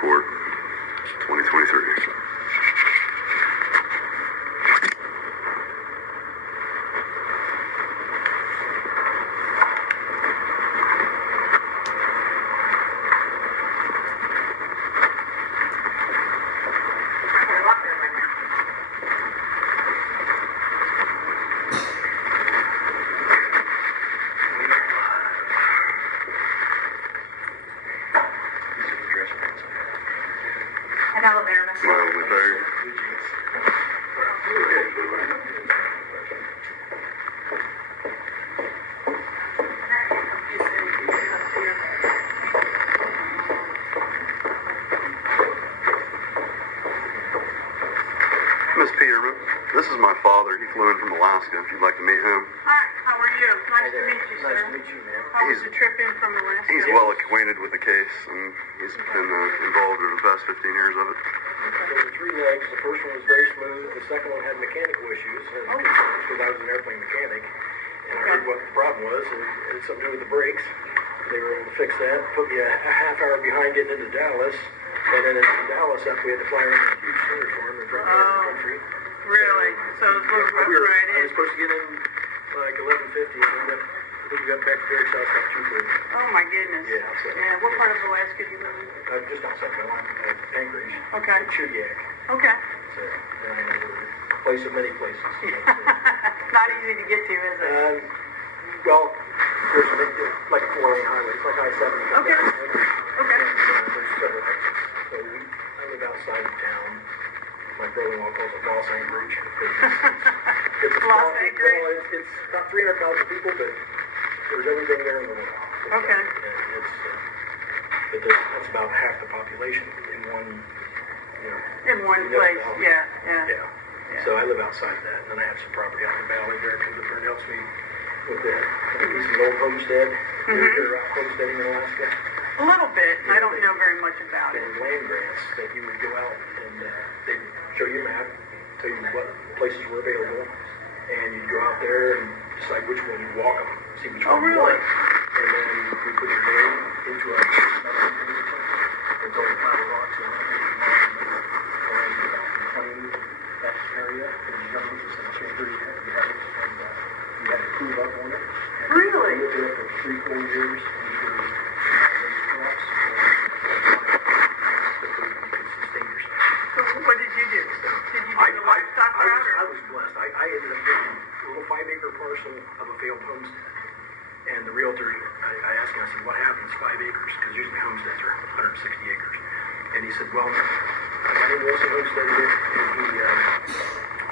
Court, 2023. Miss Peterman, this is my father. He flew in from Alaska. If you'd like to meet him. Hi, how are you? Nice to meet you, sir. Nice to meet you, ma'am. How was the trip in from Alaska? He's well acquainted with the case, and he's been involved in the past 15 years of it. There were 3 legs. The first one was very smooth. The second one had mechanical issues, because I was an airplane mechanic. And I heard what the problem was, and it had something to do with the brakes. They were able to fix that, put me a half hour behind getting into Dallas. And then in Dallas, we had to fly around a huge thunderstorm and bring me out of the country. Really? So it was a little rough ride I was supposed to get in like 11:50, and I think we got back to Derek Utt about 2:30. Oh my goodness. Yeah. So, What part of Alaska do you live in? just outside Anchorage. Okay. Chudiak. Okay. So, a place of many places. Not easy to get to, is it? Well, there's like a 4-lane highway. It's like I-70. Okay. Okay. And, there's several exits. So I live outside of town. My brother-in-law calls it Los Anchorage. It's Los Anchorage? Well, it's about 300,000 people, but there's everything there in the middle. Okay. But that's about half the population in one, In one place, yeah. So I live outside that, and then I have some property out in the valley. Derek Utt helps me with that. He's an old homestead. You ever hear about homesteading in Alaska? A little bit. I don't know very much about it. And land grants that you would go out and they'd show you a map, tell you what places were available, and you'd go out there and decide which one you'd walk them, see which one you really? want. And then we put your name into a and go to pile of rocks and claim that area, and you have to say, you had to prove up on it. Really? You lived there for 3-4 years. What did you do? Did you do the livestock route? I was blessed. I ended up getting a little 5-acre parcel of a failed homestead. And the realtor, I asked him, I said, what happens 5 acres? Because usually homesteads are 160 acres. And he said, well, I got into Wilson homestead here, and he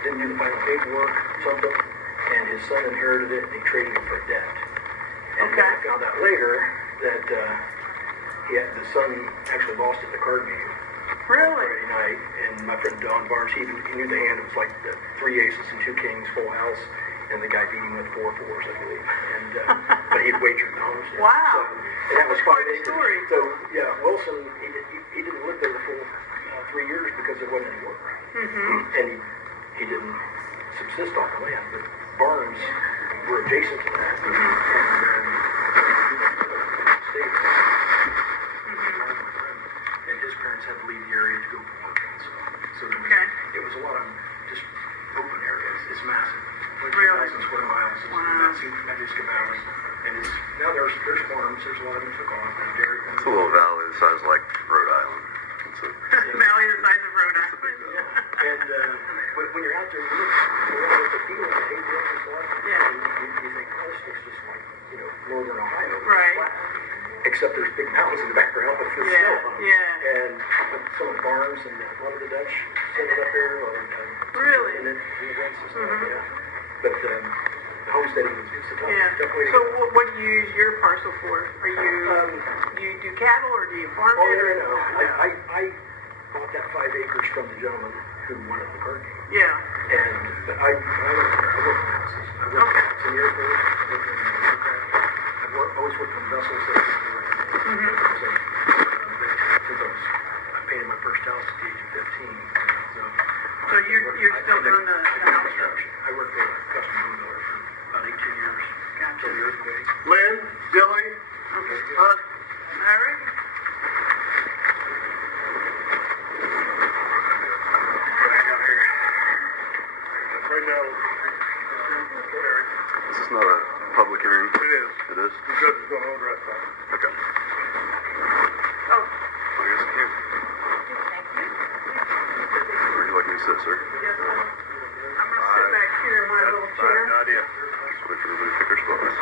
didn't do the final paperwork, something, and his son inherited it, and he traded it for a debt. And I found out later that the son actually lost at the card game. Really? Friday night, and my friend Don Barnes, he knew the hand. It was like 3 aces and 2 kings, full house, and the guy beat him with 4 fours, I believe. And but he'd wagered the homestead. Wow. So, and that was Quite a acres. story. So yeah, Wilson, he didn't live there the full 3 years because there wasn't any work. And he didn't subsist off the land. But Barnes were adjacent to that, and his parents had to leave the area to go for work. So it was a lot of just open areas. It's massive. Like 2,000 square miles. That's in Magiska Valley. And now there's farms. There's a lot of them took off. It's a little valley the size of like Rhode Island. Valley the size of Rhode Island. Yeah. And when you're out there, you look at the field, the hay fields and stuff. You think, oh, this looks just like northern Ohio. Right. Flat. Except there's big mountains in the background with the snow on them. Yeah. And some of the farms and one of the Dutch sent it up there. Really? And the events and stuff, But the homesteading is a tough way to So what do you use your parcel for? Are you do you do cattle or do you farm it? No. I bought that 5 acres from the gentleman who wanted the card game. Yeah. But I work in houses. I work in the airport. I work in aircraft. I've always worked on vessels. I painted my first house at the age of 15. So you're still doing the house construction. I worked for a custom home builder for about 18 years. Gotcha. Until the earthquake. Linn, Dilley, All right. it is? The judge is going to order us that. Okay. Oh, I guess I can. Where would you like me to sit, sir? yes, I'm gonna sit back here in my little chair. No idea. Switch everybody pick their spots.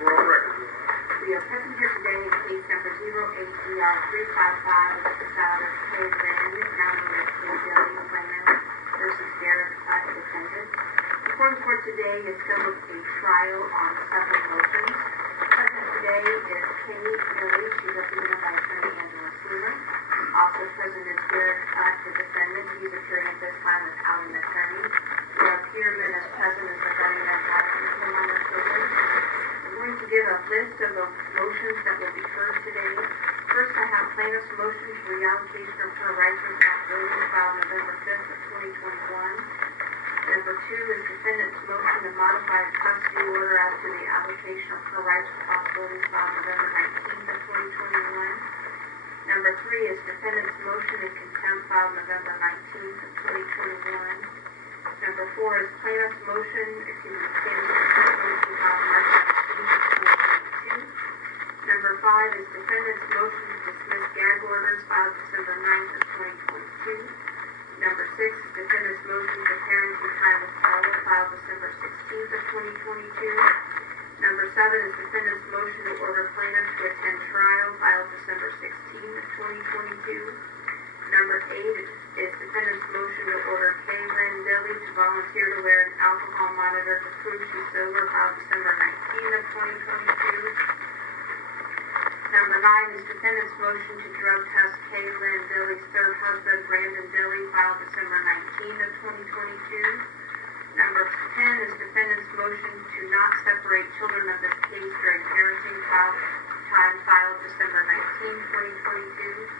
We're on record. We are present here today in case number 08dr355 with the child of K. Linn, now known as Dilley, claimant, versus Derek Utt, defendant. Before the court today is scheduled a trial on several motions. Present today is Kay Dilley, she's represented by attorney Angela Sealer. Also present is Derek Utt, the defendant. He's appearing at this time without an attorney. Our peerman is present as the guardian ad litem for the minor children. I'm going to give a list of the motions that will be heard today. First, I have plaintiff's motion to reallocation of her rights and responsibilities filed November 5th of 2021. Number 2 is defendant's motion to modify the custody order as to the application of her rights and responsibilities filed November 19th of 2021. Number 3 is defendant's motion in contempt filed November 19th of 2021. Number 4 is plaintiff's motion, plaintiff's motion filed March 19th of 2022. Number 5 is defendant's motion to dismiss gag orders filed December 9th of 2022. Number 6 is defendant's motion for parenting time with Paula filed December 16th of 2022. Number 7 is defendant's motion to order plaintiff to attend trial filed December 16th of 2022. Number 8 is defendant's motion to order K. Linn Dilley to volunteer to wear an alcohol monitor to prove she's sober filed December 19th of 2022. Number 9 is defendant's motion to drug test K. Linn Dilley's third husband, Brandon Dilley, filed December 19th of 2022. Number 10 is defendant's motion to not separate children of this case during parenting time filed December 19th, 2022.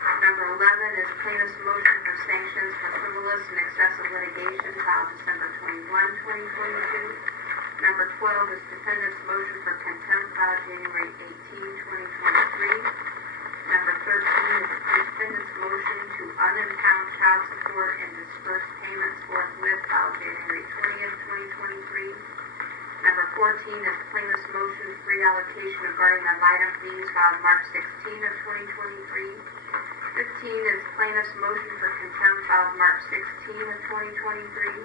Number 11 is plaintiff's motion for sanctions for frivolous and excessive litigation filed December 21, 2022. Number 12 is defendant's motion for contempt filed January 18, 2023. Number 13 is defendant's motion to unimpound child support and disperse payments forthwith filed January 20th, 2023. Number 14 is plaintiff's motion for reallocation of guardian ad litem fees filed March 16th of 2023. 15 is plaintiff's motion for contempt filed March 16th of 2023.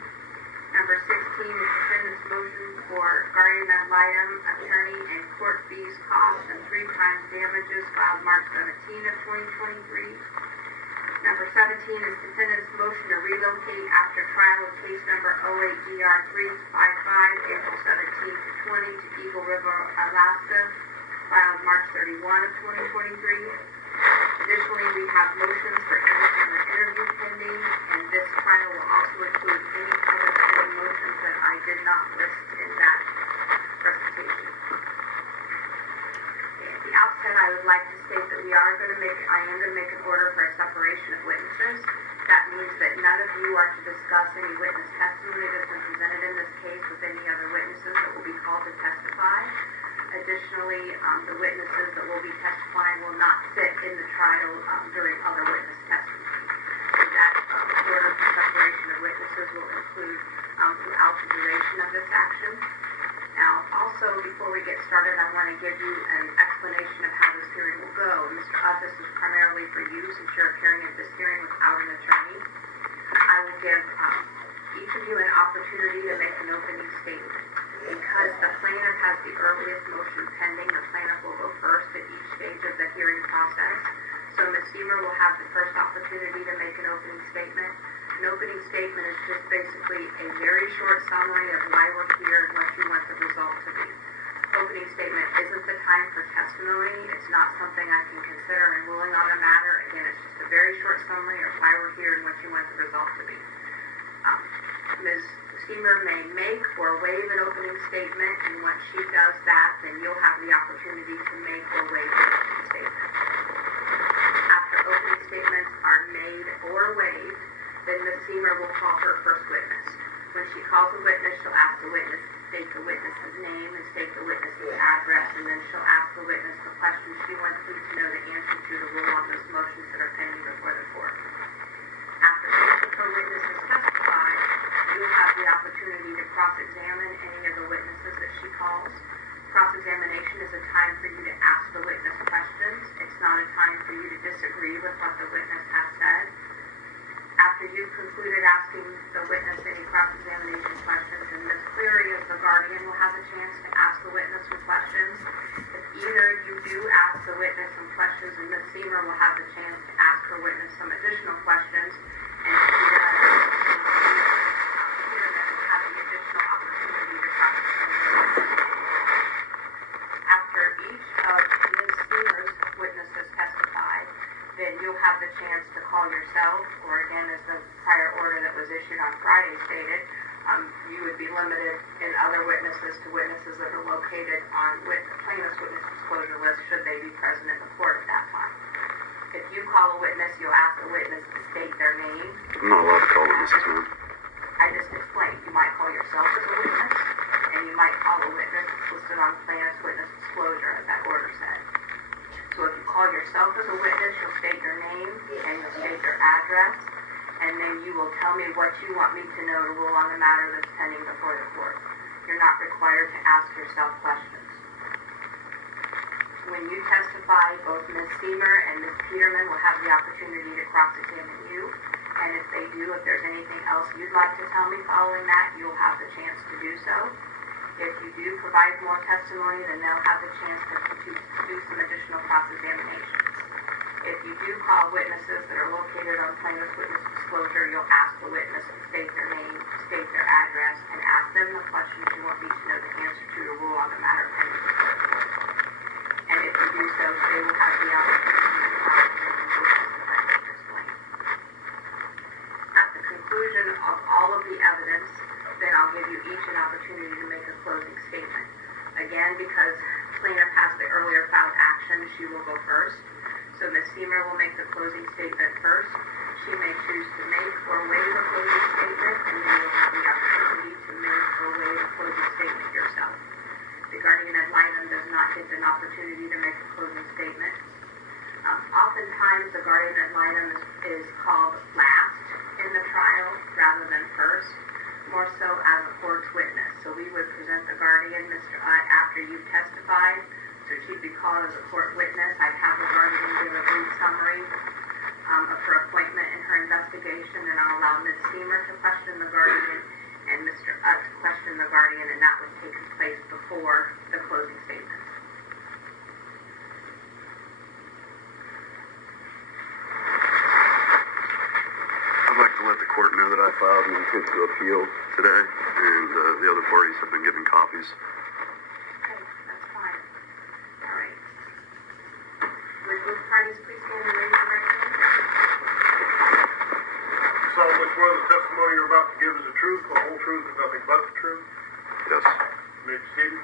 Number 16 is defendant's motion for guardian ad litem, attorney, and court fees, costs, and 3 times damages filed March 17th of 2023. Number 17 is defendant's motion to relocate after trial of case number 08dr355, April 17th to 20 to Eagle River, Alaska, filed March 31 of 2023. Additionally, we have motions for interview pending, and this trial will also include any other pending motions that I did not list in that presentation. At the outset, I would like to state that I am going to make an order for a separation of witnesses. That means that none of you are to discuss any witness testimony that's been presented in this case with any other witnesses that will be called to testify. Additionally, the witnesses that will be testifying will not sit in the trial during other witness testimony. So that order for separation of witnesses will include throughout the duration of this action. Now, also, before we get started, I want to give you an explanation of how this hearing will go. Mr. Utt, this is primarily for you since you're appearing at this hearing without an attorney. I will give each of you an opportunity to make an opening statement. Because the plaintiff has the earliest motion pending, the plaintiff will go first at each stage of the hearing process. So Ms. Steamer will have the first opportunity to make an opening statement. An opening statement is just basically a very short summary of why we're here and what you want the result to be. Opening statement isn't the time for testimony. It's not something I can consider in ruling on the matter again, it's just a very short summary of why we're here and what you want the result to be. Ms. Steamer may make or waive an opening statement, and once she does that, then you'll have the opportunity to make or waive an opening statement. After opening statements are made or waived, then Ms. Steamer will call her first witness. When she calls a witness, she'll ask the witness to state the witness's name and state the witness's address, and then she'll ask the witness the questions she wants you to know the answer to rule on those motions that are pending before the court. After each of her witnesses testify, you'll have the opportunity to cross-examine any of the witnesses that she calls. Cross-examination is a time for you to ask the witness questions. It's not a time for you to disagree with what the witness has said. After you've concluded asking the witness any cross-examination questions, then Ms. Cleary, as the guardian, will have a chance to ask the witness some questions. If either you do ask the witness some questions, and Ms. Steamer will have the chance to ask her witness some additional questions, and if she does, have the additional opportunity to cross-examine. After each of Ms. Steamer's witnesses testify, then you'll have the chance to call yourself, or again, as the prior order that was issued on Friday stated, you would be limited in other witnesses to witnesses that are located on plaintiff's witness disclosure list should they be present in the court at that time. If you call a witness, you'll ask the witness to state their name. I'm not allowed to call witnesses, ma'am. I just explained, you might call yourself as a witness, and you might call a witness that's listed on plaintiff's witness disclosure, as that order said. So if you call yourself as a witness, you'll state your name and you'll state your address, and then you will tell me what you want me to know to rule on the matter that's pending before the court. You're not required to ask yourself questions. When you testify, both Ms. Steamer and Ms. Peterman will have the opportunity to cross-examine you, and if they do, if there's anything else you'd like to tell me following that, you'll have the chance to do so. If you do provide more testimony, then they'll have the chance to do some additional cross-examinations. If you do call witnesses that are located on plaintiff's witness disclosure, you'll ask the witness to state their name, state their address, and ask them the questions you want me to know the answer to rule on the matter pending before the court. And if you do so, they will have the opportunity to cross-examine the witness that I just explained. At the conclusion of all of the evidence, then I'll give you each an opportunity to make a closing statement. Again, because plaintiff has the earlier filed action, she will go first. So Ms. Steamer will make the closing statement first. She may choose to make or waive a closing statement, and then you'll have the opportunity to make or waive a closing statement yourself. The guardian ad litem does not get an opportunity to make a closing statement. Oftentimes, the guardian ad litem is called last in the trial rather than first, more so as a court's witness. So we would present the guardian, Mr. Utt, after you've testified. So she'd be called as a court witness. I'd have the guardian give a brief summary of her appointment and her investigation, and I'll allow Ms. Steamer to question the guardian and Mr. Utt to question the guardian, and that would take place before the closing statement. I'd like to let the court know that I filed an intent to appeal today, and the other parties have been given copies. Okay, that's fine. All right. Would both parties please stand and raise your right hand? Solemnly swear the testimony you're about to give is the truth, the whole truth, and nothing but the truth. Yes. You may be seated.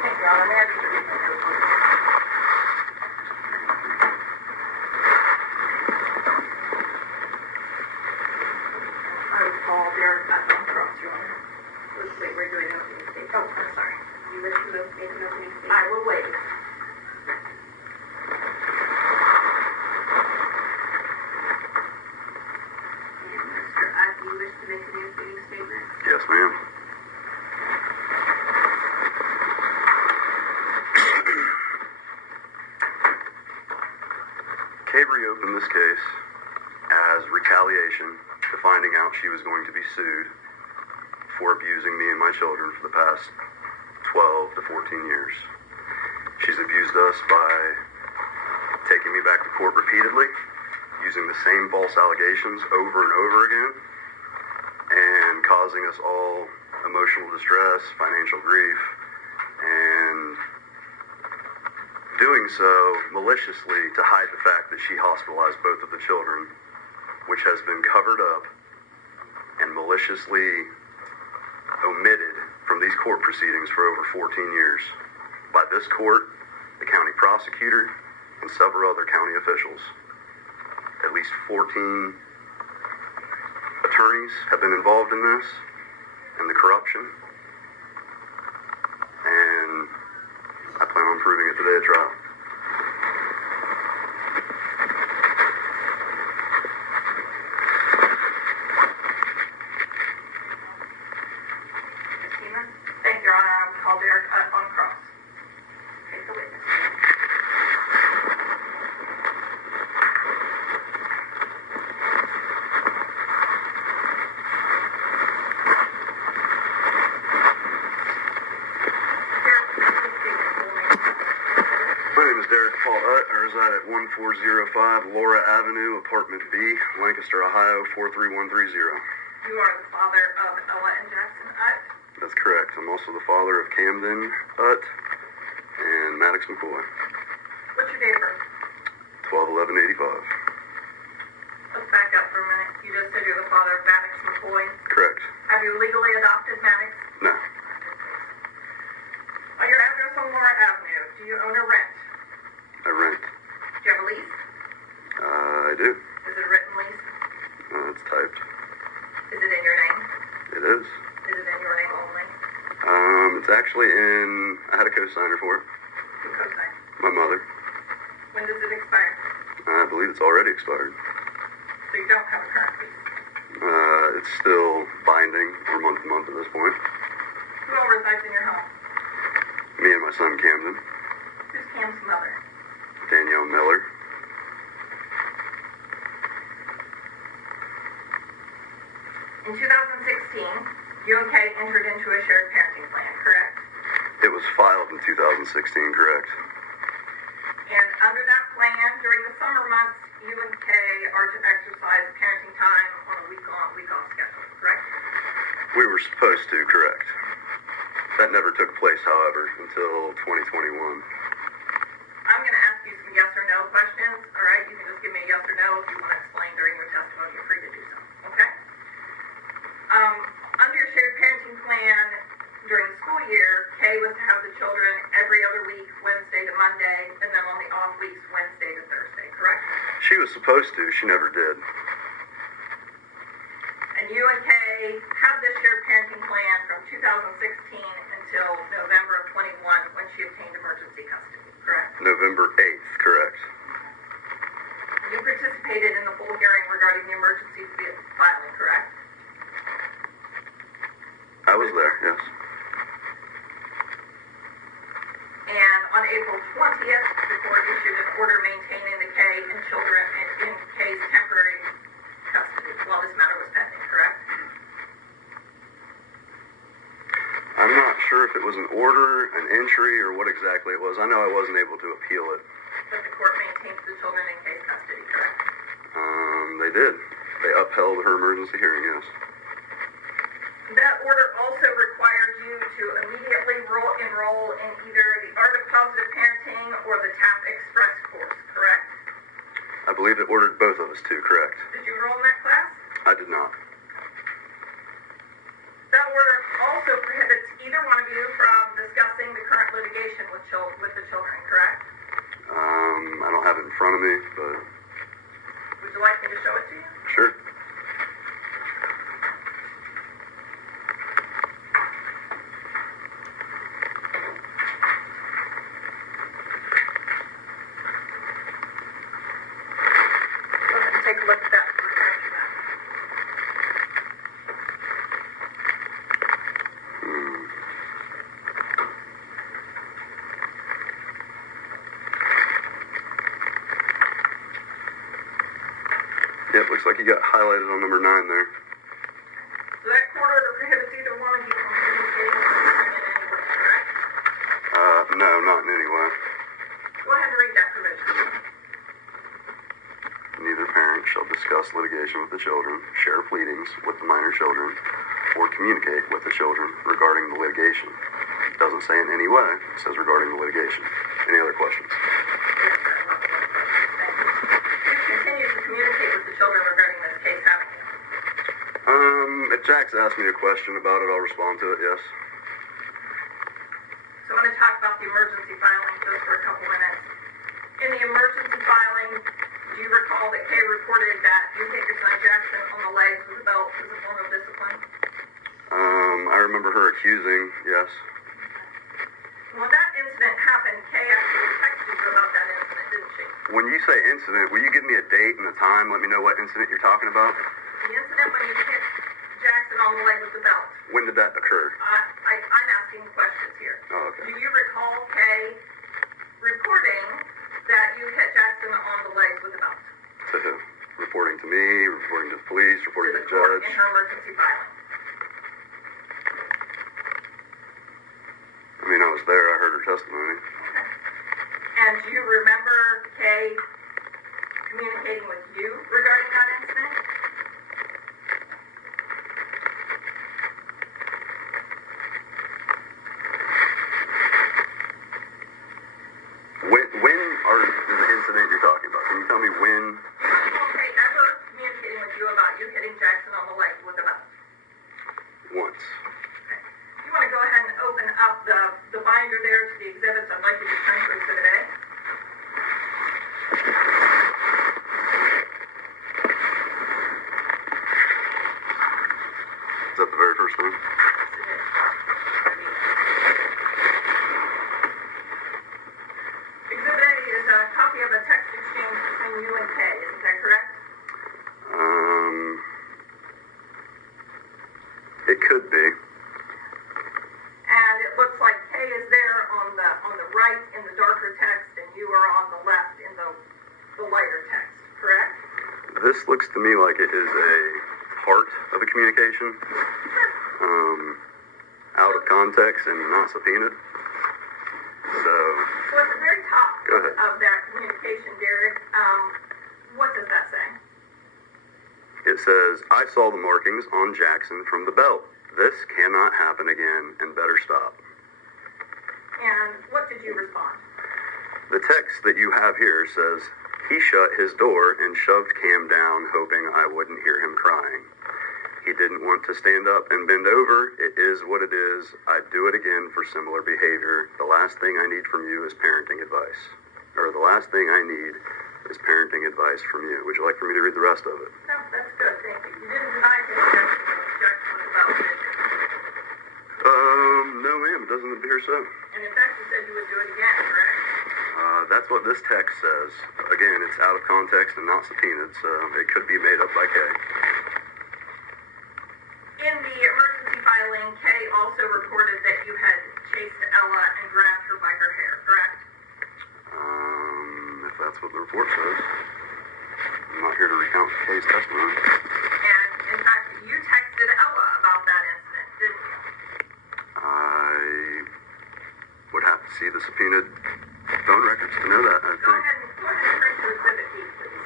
Thank you, Your Honor. May I have you read the testimony? I would call Derek Utt on cross, Your Honor. Wait, we're doing opening statement. Oh, I'm sorry. You wish to make an opening statement? I will wait. And Mr. Utt, you wish to make an opening statement? Yes, ma'am. Kate reopened this case as retaliation to finding out she was going to be sued for abusing me and my children for the past 12 to 14 years. She's abused us by taking me back to court repeatedly, using the same false allegations over and over again, and causing us all emotional distress, financial grief, and doing so maliciously to hide the fact that she hospitalized both of the children, which has been covered up and maliciously omitted from these court proceedings for over 14 years by this court, the county prosecutor, and several other county officials. At least 14 attorneys have been involved in this and the corruption, and I plan on proving it today at trial. Thank you, Your Honor. I will call Derek Utt on cross. Take the witness. My name is Derek Utt. I reside at 1405 Laura Avenue, Apartment B, Lancaster, Ohio, 43130. You are the father of Ella and Jackson Utt. That's correct. I'm also the father of Camden Utt and Maddox McCoy. What's your date of birth? 12/11/85. Let's back up for a minute. You just said you're the father of Maddox McCoy. Correct. Have you legally adopted Maddox? No. On your address on Laura Avenue, do you own or rent? I rent. Do you have a lease? I do. Is it a written lease? It's typed. Is it in your name? It is. Is it in your name only? It's actually in, I had a co-signer for it. Who co-signed? My mother. When does it expire? I believe it's already expired. So you don't have a current lease. It's still binding, or month to month at this point. Who all resides in your home? Me and my son Camden. Who's Cam's mother? Danielle Miller. In 2016, you and Kay entered into a shared parenting plan, correct? It was filed in 2016, correct? And under that plan, during the summer months, you and Kay are to exercise parenting time on a week-on, week-off schedule, correct? We were supposed to, correct. That never took place, however, until 2021. I'm going to ask you some yes or no questions, all right? You can just give me a yes or no if you want to explain during your testimony. You're free to do so, okay? Under your shared parenting plan, during the school year, Kay was to have the children every other week, Wednesday to Monday, and then on the off weeks, Wednesday to Thursday, correct? She was supposed to, she never did. And you and Kay had this shared parenting plan from 2016 until November of 21 when she obtained emergency custody, correct? November 8th, correct. You participated in the full hearing regarding the emergency filing, correct? I was there, yes. And on April 20th, the court issued an order maintaining the Kay and children in Kay's temporary custody while this matter was pending, correct? I'm not sure if it was an order, an entry, or what exactly it was. I know I wasn't able to appeal it. But the court maintains the children in Kay's custody, correct? They did. They upheld her emergency hearing, yes. That order also required you to immediately enroll in either the Art of Positive Parenting or the TAP Express course, correct? I believe it ordered both of us to, correct. Did you enroll in that class? I did not. That order also prohibits either one of you from discussing the current litigation with the children, correct? I don't have it in front of me, but Would you like me to show it to you? sure. Go ahead and take a look at that. Yep, looks like you got highlighted on number 9 there. So that court order prohibits either one of you from communicating with the children in any way, correct? No, not in any way. Go ahead and read that provision. Neither parent shall discuss litigation with the children, share pleadings with the minor children, or communicate with the children regarding the litigation. It doesn't say in any way, it says regarding the litigation. Any other questions? Yes, sir. Thank you. You've continued to communicate with the children regarding this case, haven't you? If Jack's asked me a question about it, I'll respond to it, yes. So I want to talk about the emergency filing just for a couple minutes. In the emergency filing, do you recall that Kay reported that you hit your son Jackson on the legs with a belt as a form of discipline? I remember her accusing, yes. When that incident happened, Kay actually texted you about that incident, didn't she? When you say incident, will you give me a date and a time? Let me know what incident you're talking about. The incident when you hit Jackson on the leg with the belt. When did that occur? I'm asking questions here. Oh, okay. Do you recall Kay reporting that you hit Jackson on the legs with a belt? To who? Reporting to me, reporting to the police, reporting to the court judge. in her emergency filing. I mean, I was there. I heard her testimony. Okay. And do you remember Kay communicating with you regarding that incident? When are the incident you're talking about? Can you tell me when? Okay, ever communicating with you about you hitting Jackson on the leg with a belt? Once. Okay. You want to go ahead and open up the binder there to the exhibits. I'd like you to turn to Exhibit A. Is that the very first thing? Exhibit A is a copy of a text exchange between you and Kay. Is that correct? It could be. And it looks like Kay is there on the right in the darker text, and you are on the left in the lighter text. Correct? This looks to me like it is a part of a communication, out of context and not subpoenaed. So at the very top Go ahead. of that communication, Derek, what does that say? it says, I saw the markings on Jackson from the belt. This cannot happen again and better stop. And what did you respond? The text that you have here says, he shut his door and shoved Cam down, hoping I wouldn't hear him crying. He didn't want to stand up and bend over. It is what it is. I'd do it again for similar behavior. The last thing I need from you is parenting advice. Or the last thing I need is parenting advice from you. Would you like for me to read the rest of it? No, that's good, thank you. You didn't deny his Jackson was about it, did you? No ma'am, it doesn't appear so. And in fact, you said you would do it again, correct? That's what this text says. Again, it's out of context and not subpoenaed, so it could be made up by Kay. In the emergency filing, Kay also reported that you had chased Ella and grabbed her by her hair, correct? If that's what the report says. I'm not here to recount Kay's testimony. And in fact, you texted Ella about that incident, didn't you? I would have to see the subpoenaed phone records to know that, I Go think. ahead and turn to Exhibit B, please.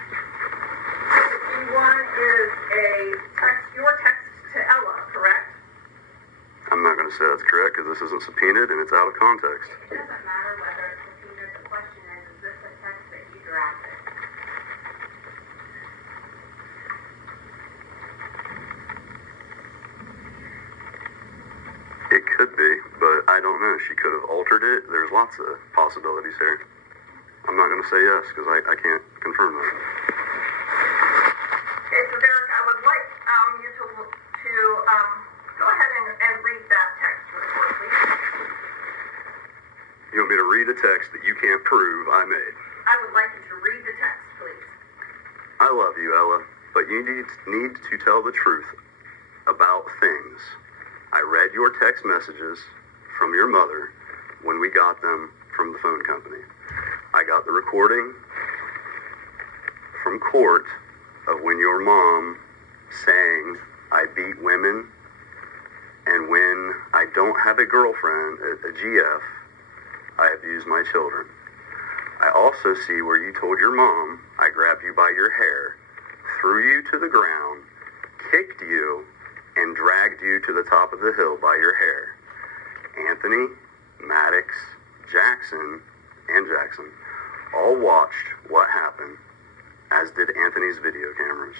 Exhibit B1 is your text to Ella, correct? I'm not going to say that's correct because this isn't subpoenaed and it's out of context. It doesn't matter whether it's subpoenaed. The question is this a text that you drafted? It could be, but I don't know. She could have altered it. There's lots of possibilities here. I'm not going to say yes because I can't confirm that. Okay, so Derek, I would like you to go ahead and read that text for the court, please. You want me to read a text that you can't prove I made? I would like you to read the text, please. I love you, Ella, but you need to tell the truth about things. I read your text messages from your mother when we got them from the phone company. I got the recording from court of when your mom sang, I beat women, and when I don't have a girlfriend, a GF, I abuse my children. I also see where you told your mom, I grabbed you by your hair, threw you to the ground, kicked you, and dragged you to the top of the hill by your hair. Anthony, Maddox, Jackson, and Jackson all watched what happened, as did Anthony's video cameras.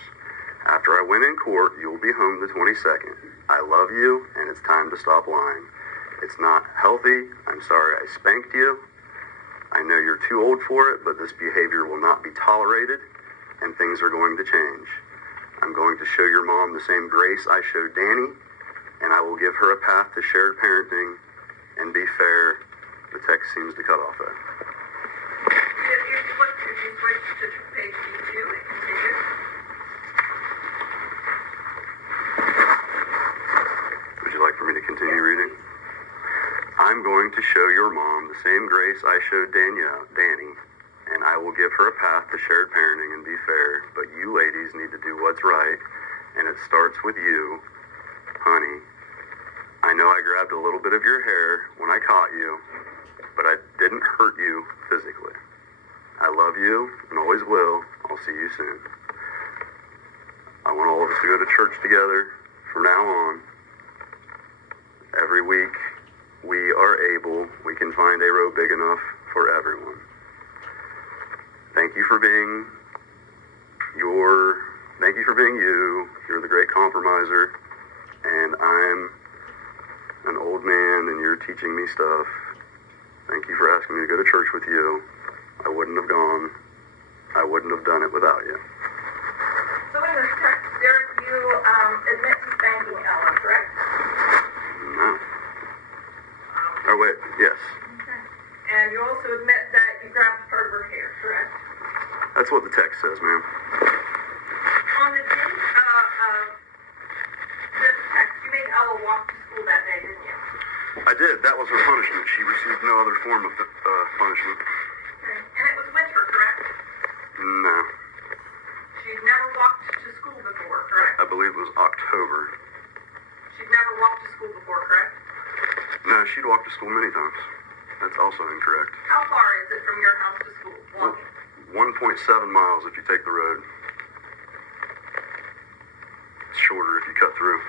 After I went in court, you'll be home the 22nd. I love you, and it's time to stop lying. It's not healthy. I'm sorry I spanked you. I know you're too old for it, but this behavior will not be tolerated, and things are going to change. I'm going to show your mom the same grace I showed Danny, and I will give her a path to shared parenting and be fair. The text seems to cut off there. If you switch to page B2, it continues. Would you like for me to continue reading? I'm going to show your mom the same grace I showed Danny, and I will give her a path to shared parenting and be fair, but you ladies need to do what's right, and it starts with you, honey. I know I grabbed a little bit of your hair when I caught you, but I didn't hurt you physically. I love you and always will. I'll see you soon. I want all of us to go to church together from now on. Every week we can find a row big enough for everyone. Thank you for being you. You're the great compromiser, and I'm an old man and you're teaching me stuff. Thank you for asking me to go to church with you. I wouldn't have gone. I wouldn't have done it without you. So in this text, Derek, you admit to spanking Ella, correct? No. Oh, wait. Yes. Okay. And you also admit that you grabbed part of her hair, correct? That's what the text says, ma'am. On the date of this text, you made Ella walk to school that day, didn't you? I did. That was her punishment. She received no other form of punishment. Okay. And it was winter, correct? No. She'd never walked to school before, correct? I believe it was October. She'd never walked to school before, correct? No, she'd walked to school many times. That's also incorrect. How far is it from your house to school, walking? 1.7 miles if you take the road. It's shorter if you cut through.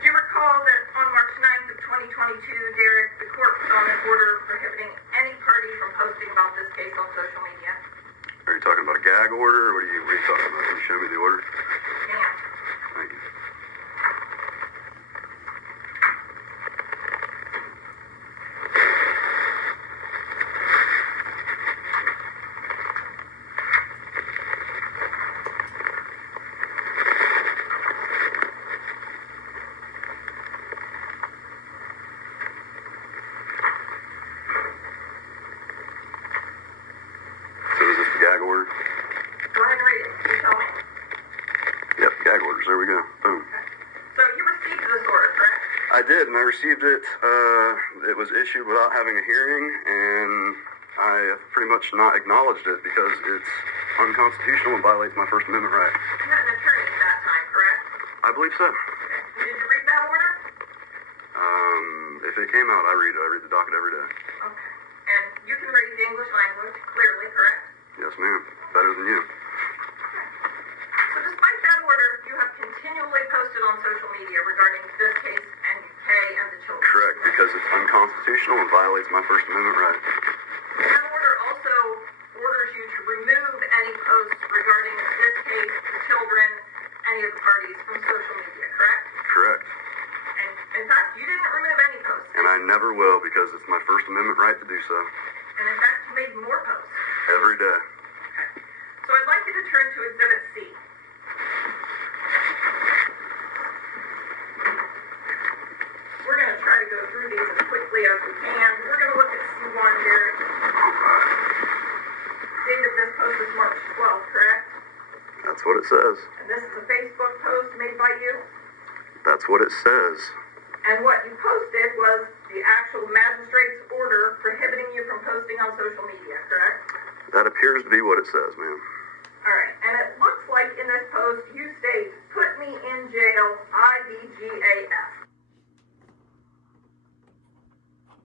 Do you recall that on March 9th of 2022, Derek, the court put on an order prohibiting any party from posting about this case on social media? Are you talking about a gag order, or what are you talking about? Can you show me the order? Yeah. Thank you. So is this the gag order? Go ahead and read it. You tell me. Yep, gag orders. There we go. Boom. Okay. So you received this order, correct? I did, and I received it. It was issued without having a hearing, and I have pretty much not acknowledged it because it's unconstitutional and violates my First Amendment right. You had an attorney at that time, correct? I believe so. Okay. Did you read that order? If it came out, I read it. I read the docket every day. Okay. And you can read the English language clearly, correct? Yes, ma'am. Better than you. Okay. So despite that order, you have continually posted on social media regarding this case and Kay and the children. Correct, because it's unconstitutional and violates my First Amendment right. That order also orders you to remove any posts regarding this case, the children, any of the parties from social media, correct? Correct. And in fact, you didn't remove any posts. And I never will because it's my First Amendment right to do so. And in fact, you made more posts. Every day. Okay. So I'd like you to turn to Exhibit C. We're going to try to go through these as quickly as we can. We're going to look at C1 here. Date of this post is March 12th, correct? That's what it says. And this is a Facebook post made by you? That's what it says. And what you posted was the actual magistrate's order prohibiting you from posting on social media, correct? That appears to be what it says, ma'am.